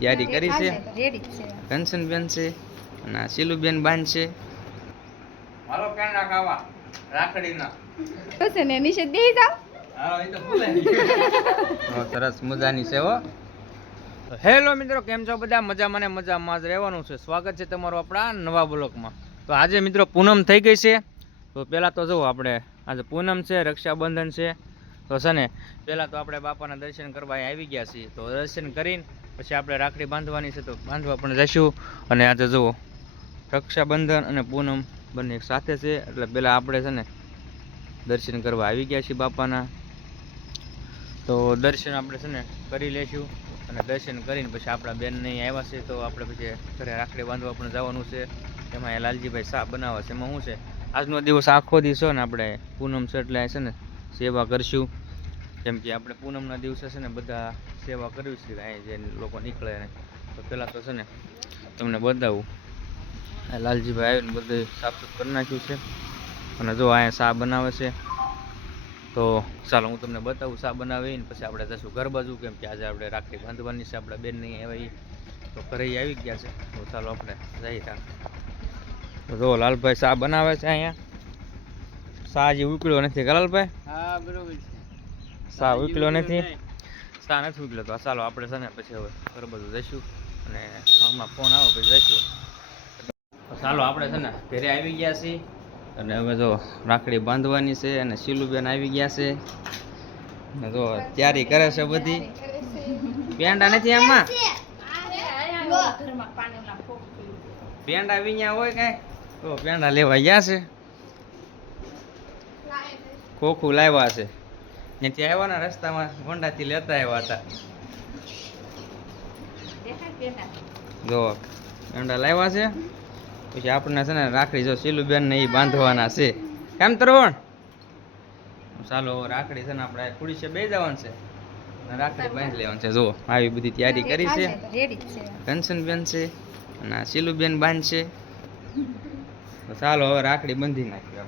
તૈયારી કરી છે. કંચન બેન છે અને શીલુ બેન બાન છે. હાલો પેંડા ખાવા રાખડીના પછી ને નીચે બેહી જાવ. હા એ તો ભૂલાઈ સરસ મજાની છે હો. હેલો મિત્રો, કેમ છો બધા? મજામાં ને મજામાં જ રહેવાનું છે. સ્વાગત છે તમારું આપણા નવા બ્લોગમાં. તો આજે મિત્રો પૂનમ થઈ ગઈ છે. તો પહેલાં તો જુઓ, આપણે આજે પૂનમ છે, રક્ષાબંધન છે. તો છે ને પહેલાં તો આપણે બાપાના દર્શન કરવા આવી ગયા છીએ. તો દર્શન કરીને પછી આપણે રાખડી બાંધવાની છે, તો બાંધવા પણ જઈશું. અને આજે જુઓ, રક્ષાબંધન અને પૂનમ બંને એક સાથે છે. એટલે પહેલાં આપણે છે ને દર્શન કરવા આવી ગયા છીએ બાપાના. તો દર્શન આપણે છે ને કરી લઈશું. અને દર્શન કરીને પછી આપણા બેન નહીં આવ્યા છે, તો આપણે પછી ઘરે રાખડી બાંધવા પણ જવાનું છે. એમાં એ લાલજીભાઈ શાક બનાવે છે. એમાં શું છે, આજનો દિવસ આખો દિવસ હોય ને, આપણે પૂનમ છે એટલે છે ને સેવા કરશું. કેમ કે આપણે પૂનમના દિવસે છે ને બધા સેવા કરવી છે અહીં જે લોકો નીકળે ને. તો પહેલાં તો છે ને તમને બતાવું, લાલજીભાઈ આવીને બધું સાફસૂફ કરી નાખ્યું છે. અને જો અહીંયા શા બનાવે છે. તો ચાલો હું તમને બતાવું શા બનાવીને પછી આપણે જઈશું ઘર બાજુ. કેમ કે આજે આપણે રાખડી બાંધવાની છે. આપણા બેન નહીં આવ્યા તો ઘરે આવી ગયા છે. તો ચાલો આપણે જઈ તો જો લાલભાઈ શા બનાવે છે અહીંયા. શા હજી ઉકળ્યો નથી કે લાલભાઈ? હા બરોબર છે. શા ઉકળ્યો નથી, શા નથી ઉકળ્યો. તો ચાલો આપણે છે ને પછી હવે ઘર બાજુ જઈશું. અને આમાં ફોન આવે પછી જઈશું. ચાલો આપણે છે ને ઘરે આવી ગયા છીએ. અને હવે જો રાખડી બાંધવાની છે. અને શીલુબેન આવી ગયા છે. અને જો તૈયારી કરે છે બધી. પેંડા નથી આમાં? પેંડા આવી ગયા હોય કઈ તો પેંડા લેવા ગયા છે. ખોખું લાવ્યા છે. ત્યાંથી આવ્યા ને રસ્તામાં હોન્ડાથી લેતા આવ્યા હતા. જો પેંડા લાવ્યા છે. પછી આપણને છે ને રાખડી જો શીલુબેન ને એ બાંધવાના છે. કેમ તરવણ? ચાલો રાખડી છે ને આપણે ખુડી છે બે જવાનું છે. રાખડી બાંધી લેવાનું છે. જો આવી બધી તૈયારી કરી છે. કંચન બેન છે અને શીલુબેન બાંધ છે. તો ચાલો હવે રાખડી બાંધી નાખીએ.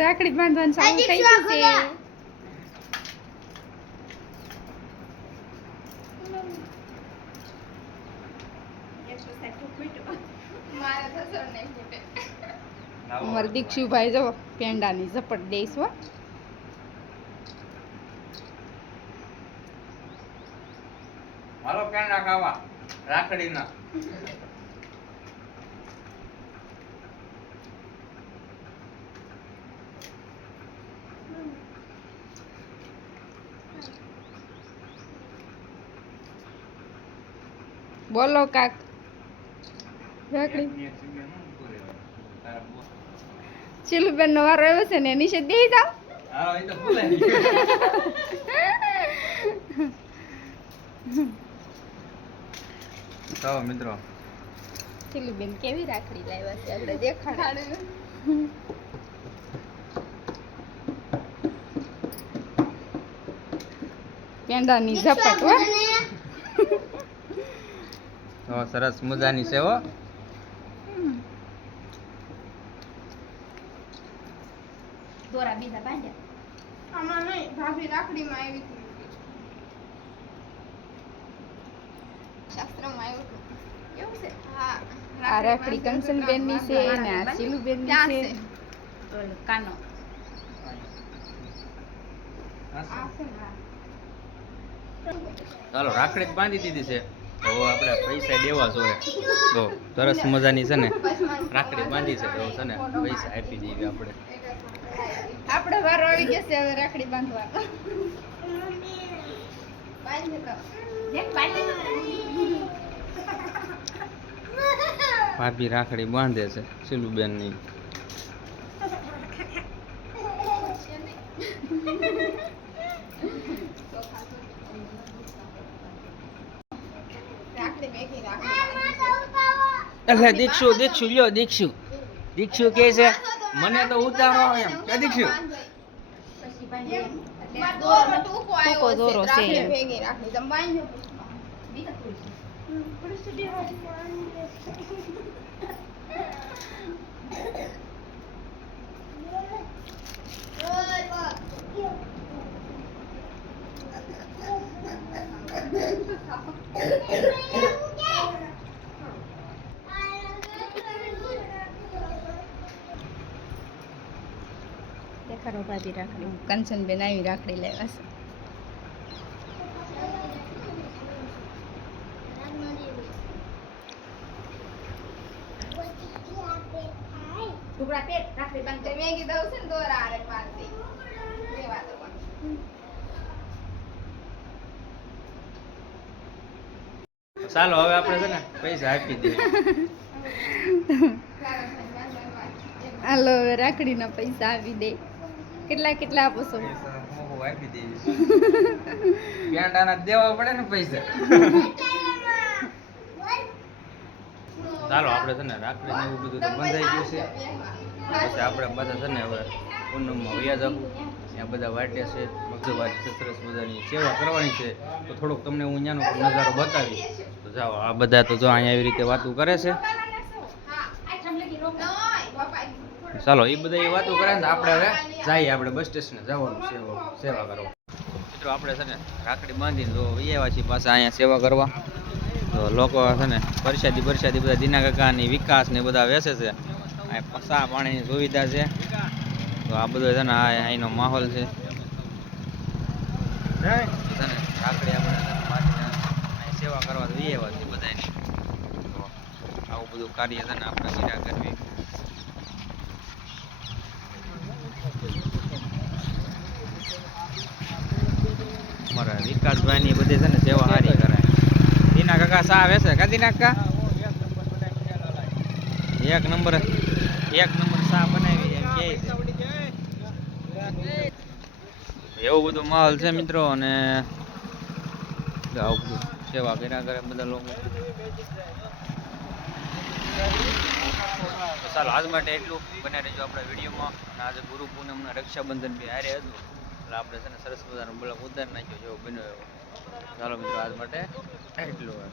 રાખડી બાંધવાનું ચાલુ થઈ ગયું છે. અમારે દીક્ષુભાઈ જો પેંડાની ઝપટ દઈશ હો. હાલો પેંડા ખાવા રાખડીના. બોલો કાક. રાખડી શીલુબેન નો વારો આવ્યો છે ને નીચે બેહી જાવ. હા એ તો ભૂલાઈ ગયું. ચાલો મિત્રો, શીલુબેન કેવી રાખડી લાવ્યા છે આપણે દેખાડે. પેંડાની ઝપટ હો. તો સરસ મજાની છે હો. દોરા બીજા બાંધ્યા આમાં નહીં, ભાભી રાખડીમાં આવી હતી. શાસ્ત્રમાં આવ્યું હતું એવું છે. હા, આ રાખડી કંચનબેન ની છે અને આ શીલુબેન ની છે. કાનો ચાલો રાખડી જ બાંધી દીધી છે. તો આપણે પૈસા દેવા જોઈએ. તો સરસ મજાની છે ને રાખડી બાંધી છે. તો છે ને પૈસા આપી દઈએ આપણે. આપણે વારો આવી ગયો છે હવે રાખડી બાંધવા. ભાભી રાખડી બાંધે છે શીલુબેન ની. એટલે દીક્ષુ દીક્ષુ લ્યો દીક્ષુ દીક્ષુ કે છે મને તો ઉતારો એમ કે દીક્ષુ દોરો છે. કરો ભાભી રાખડી કંચનબેન આવી રાખડી લેવા છે ટુકડા પેટ રાખડી બાંધતે મેં કીધું છે ને દોરા આરે પાડતી લેવા દો ચાલો હવે આપણે છે ને પૈસા આપી દઈએ. હાલો હવે રાખડીના પૈસા આપી દે કેટલા કેટલા આપો છો પૈસા મોહો આપી દઈએ. પેંડાના દેવા પડે ને પૈસા. ચાલો આપણે છે ને રાખડી ને એવું બધું તો બંધાઈ ગયું છે. પછી આપણે બધા છે ને હવે પૂનમમાં વયા જવું. ત્યાં બધા વાટે છે મગજવારી છે સરસ મજાની સેવા કરવાની છે. તો થોડોક તમને હું અહીંયાનો નજારો બતાવીશ. તો જાઓ આ બધા તો જો અહીંયા એવી રીતે વાતું કરે છે. ચાલો એ બધા એ વાતો કરે ને આપણે હવે જઈએ આપણે બસ સ્ટેશને જવાનું સેવા કરવા. મિત્રો આપણે છે ને રાખડી બાંધીને તો આવ્યા છીએ પાછા અહીંયા સેવા કરવા. તો લોકો છે ને પ્રસાદી બધા દીના કાકાની વિકાસ ને બધા વેચે છે. અહીંયા ચા પાણીની સુવિધા છે. તો આ બધો છે ને અહીંનો માહોલ છે. રાખડી આપણે અહીં સેવા કરવા તો આવ્યા છીએ બધાની. તો આવું બધું કાર્ય છે ને આપણે સીધા કરવી. અમારા વિકાસભાઈ ની બધી છે ને સેવા સારી કરાય. દીના કાકા સા આવે છે કા દીના કાકા એક નંબર સા બનાવી એમ કે એવું બધું માહોલ છે મિત્રો. અને આવું બધું સેવા કર્યા કરે બધા લોકો. ચાલો આજ માટે એટલું બનાવી રહેજો આપણા વિડીયોમાં. અને આજે ગુરુ પૂનમના રક્ષાબંધન બી હારે હતું એટલે આપણે છે ને સરસ મજાનો બ્લોગ ઉતારી નાખ્યો જેવો બન્યો એવો. ચાલો મિત્રો આજ માટે એટલું.